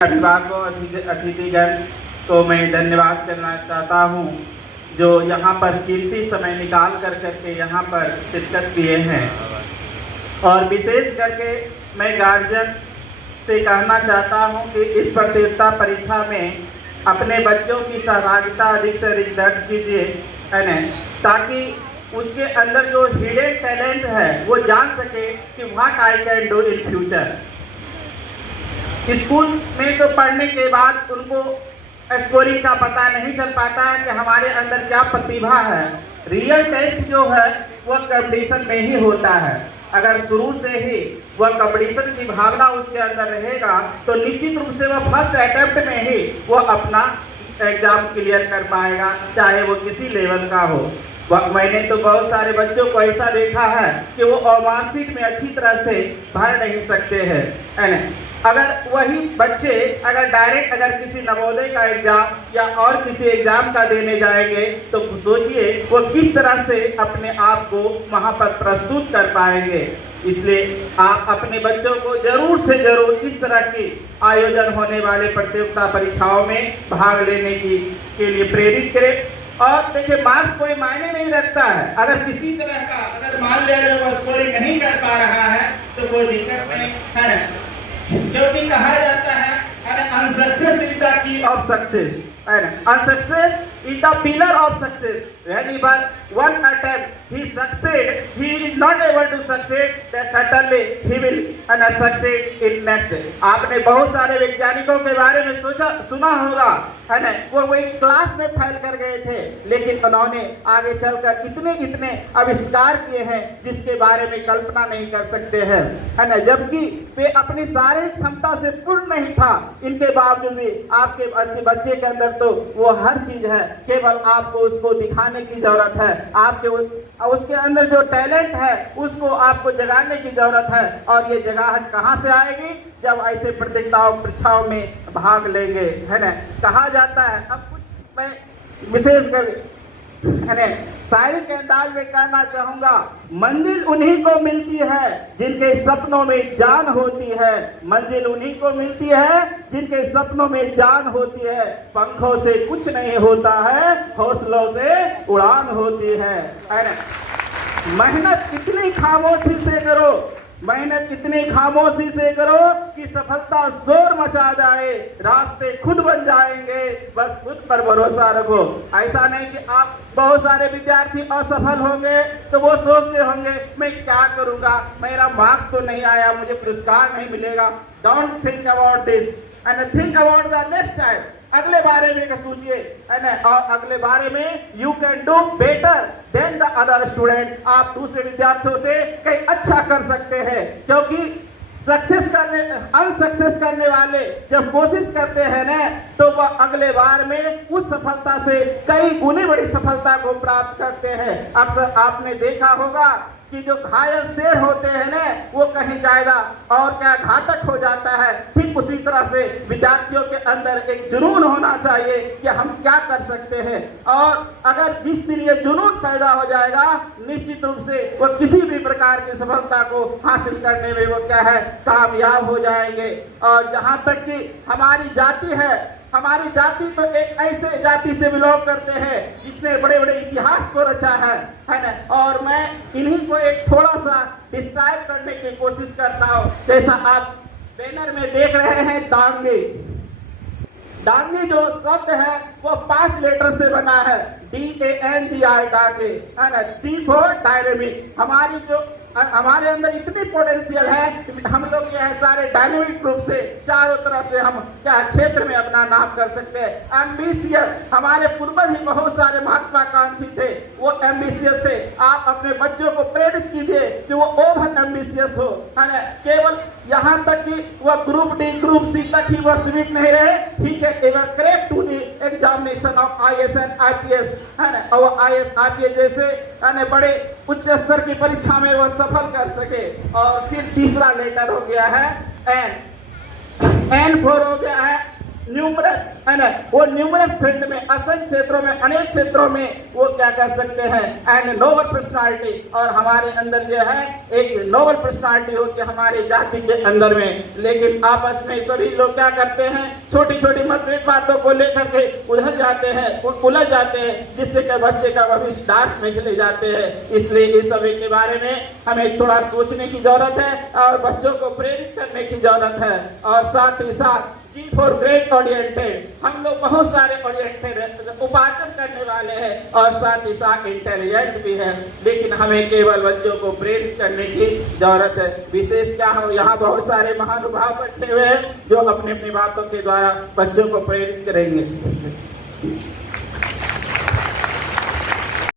अभिभावकों अतिथिगण को मैं धन्यवाद करना चाहता हूँ जो यहाँ पर कीमती समय निकाल करके यहाँ पर शिरकत किए हैं। और विशेष करके मैं गार्जियन से कहना चाहता हूँ कि इस प्रतियोगिता परीक्षा में अपने बच्चों की सहभागिता अधिक से अधिक दर्ज कीजिए, है ना, ताकि उसके अंदर जो हिडन टैलेंट है वो जान सके कि what I can do in future. School में तो पढ़ने के बाद उनको स्कोरिंग का पता नहीं चल पाता है कि हमारे अंदर क्या प्रतिभा है। रियल टेस्ट जो है वह कंपटीशन में ही होता है। अगर शुरू से ही वह कंपटीशन की भावना उसके अंदर रहेगा तो निश्चित रूप से वह फर्स्ट अटेम्प्ट में ही वह अपना एग्जाम क्लियर कर पाएगा, चाहे वो किसी लेवल का हो। मैंने तो बहुत सारे बच्चों को ऐसा देखा है कि वो मार्कशीट में अच्छी तरह से भर नहीं सकते हैं, है ना। अगर वही बच्चे अगर डायरेक्ट अगर किसी नवोदय का एग्जाम या और किसी एग्जाम का देने जाएंगे तो सोचिए वो किस तरह से अपने आप को वहाँ पर प्रस्तुत कर पाएंगे। इसलिए आप अपने बच्चों को जरूर से जरूर इस तरह की आयोजन होने वाले प्रतियोगिता परीक्षाओं में भाग लेने के लिए प्रेरित करें। और देखिए, मार्क्स कोई मायने नहीं रखता है। अगर किसी तरह का अगर मान लिया जाए वो स्कोरिंग नहीं कर पा रहा है तो कोई दिक्कत नहीं, है ना, क्योंकि कहा जाता है unsuccess is the key of success, है ना। Unsuccess is the pillar of success. Whenever one attempt he succeed, he is not able to succeed, then certainly he will succeed in next. आपने बहुत सारे वैज्ञानिकों के बारे में सुना होगा, है ना, वो वही क्लास में फैल कर गए थे, लेकिन उन्होंने आगे चलकर इतने आविष्कार किए हैं जिसके बारे में कल्पना नहीं कर सकते हैं, है ना। जबकि वे अपनी शारीरिक क्षमता से पूर्ण नहीं था, इनके बावजूद भी आपके बच्चे के अंदर तो वो हर चीज है, केवल आपको उसको दिखाने की जरूरत है। आपके उसके अंदर जो टैलेंट है उसको आपको जगाने की जरूरत है। और ये जगाहट कहाँ से आएगी? जब ऐसे प्रतियोगिताओं परीक्षाओं में भाग लेंगे, है ना। कहा जाता है, अब कुछ मैं विशेष कर शायरी के अंदाज में कहना चाहूंगा, मंजिल उन्हीं को मिलती है जिनके सपनों में जान होती है। मंजिल उन्हीं को मिलती है जिनके सपनों में जान होती है। पंखों से कुछ नहीं होता है, हौसलों से उड़ान होती है ना। मेहनत कितनी खामोशी से करो, मेहनत कितनी खामोशी से करो कि सफलता शोर मचा जाए, रास्ते खुद बन जाएंगे, बस खुद पर भरोसा रखो। ऐसा नहीं कि आप बहुत सारे विद्यार्थी असफल होंगे तो वो सोचते होंगे मैं क्या करूंगा, मेरा मार्क्स तो नहीं आया, मुझे पुरस्कार नहीं मिलेगा। Don't think about this and think about the next time. अगले बारे में सोचिए, है ना, और अगले बारे में you can do better than the other student. आप दूसरे विद्यार्थियों से कहीं अच्छा कर सकते हैं, क्योंकि अनसक्सेस करने वाले जब कोशिश करते हैं ना तो वह अगले बार में उस सफलता से कई गुनी बड़ी सफलता को प्राप्त करते हैं। अक्सर आपने देखा होगा कि जो घायल शेर होते हैं ना वो कहीं ज्यादा और क्या घातक हो जाता है। ठीक उसी तरह से विद्यार्थियों के अंदर एक जुनून होना चाहिए कि हम क्या कर सकते हैं, और अगर जिस दिन ये जुनून पैदा हो जाएगा निश्चित रूप से वो किसी भी प्रकार की सफलता को हासिल करने में वो क्या है, कामयाब हो जाएंगे। और जहाँ तक कि हमारी जाति है, हमारी जाति तो एक ऐसे जाति से बिलोंग करते हैं जिसने बड़े बड़े इतिहास को रचा है ना। और मैं इन्हीं को एक थोड़ा सा डिस्क्राइब करने की कोशिश करता हूँ। जैसा आप बैनर में देख रहे हैं, डांगे। डांगे जो शब्द है वो 5 लेटर से बना है, DANGI, डांगे, है ना। D for dynamic. हमारे अंदर इतनी पोटेंशियल है कि हम लोग क्या है सारे डायनेमिक रूप से चारों तरफ से हम क्या क्षेत्र में अपना नाम कर सकते हैं। एम्बिशियस, हमारे पूर्वज ही बहुत सारे महत्वाकांक्षी थे, वो एम्बिशियस थे। आप अपने बच्चों को प्रेरित कीजिए कि वो ओवर एम्बिशियस हो, है ना। केवल यहाँ तक कि वह ग्रुप डी ग्रुप सी तक ही वह सीमित नहीं रहे, ठीक है, ever correct to the examination of IAS and IPS, है ना। और IAS IPS जैसे बड़े उच्च स्तर की परीक्षा में वह सफल कर सके। और फिर तीसरा लेटर हो गया है N फॉर हो गया है न्यूमरस है ना, वो न्यूमरस फील्ड में असंख्य क्षेत्रों में अनेक क्षेत्रों में वो क्या कर सकते हैं एंड नोबल पर्सनालिटी। और हमारे अंदर जो है एक नोबल पर्सनालिटी होती है हमारी जाति के अंदर में। लेकिन आपस में सभी लोग क्या करते हैं, छोटी छोटी मतभेद बातों को लेकर के उलझ जाते हैं, उलझ जाते हैं, जिससे कि बच्चे का भविष्य डार्क में चले जाते हैं। इसलिए इस सभी के बारे में हमें थोड़ा सोचने की जरूरत है और बच्चों को प्रेरित करने की जरूरत है। और साथ ही साथ G for great oriented, हम लोग बहुत सारे ओरिएंटेड उपार्जन करने वाले हैं और साथ ही साथ इंटेलिजेंट भी है, लेकिन हमें केवल बच्चों को प्रेरित करने की जरूरत है। विशेष क्या हो, यहाँ बहुत सारे महानुभाव बैठे हुए हैं जो अपनी अपनी बातों के द्वारा बच्चों को प्रेरित करेंगे।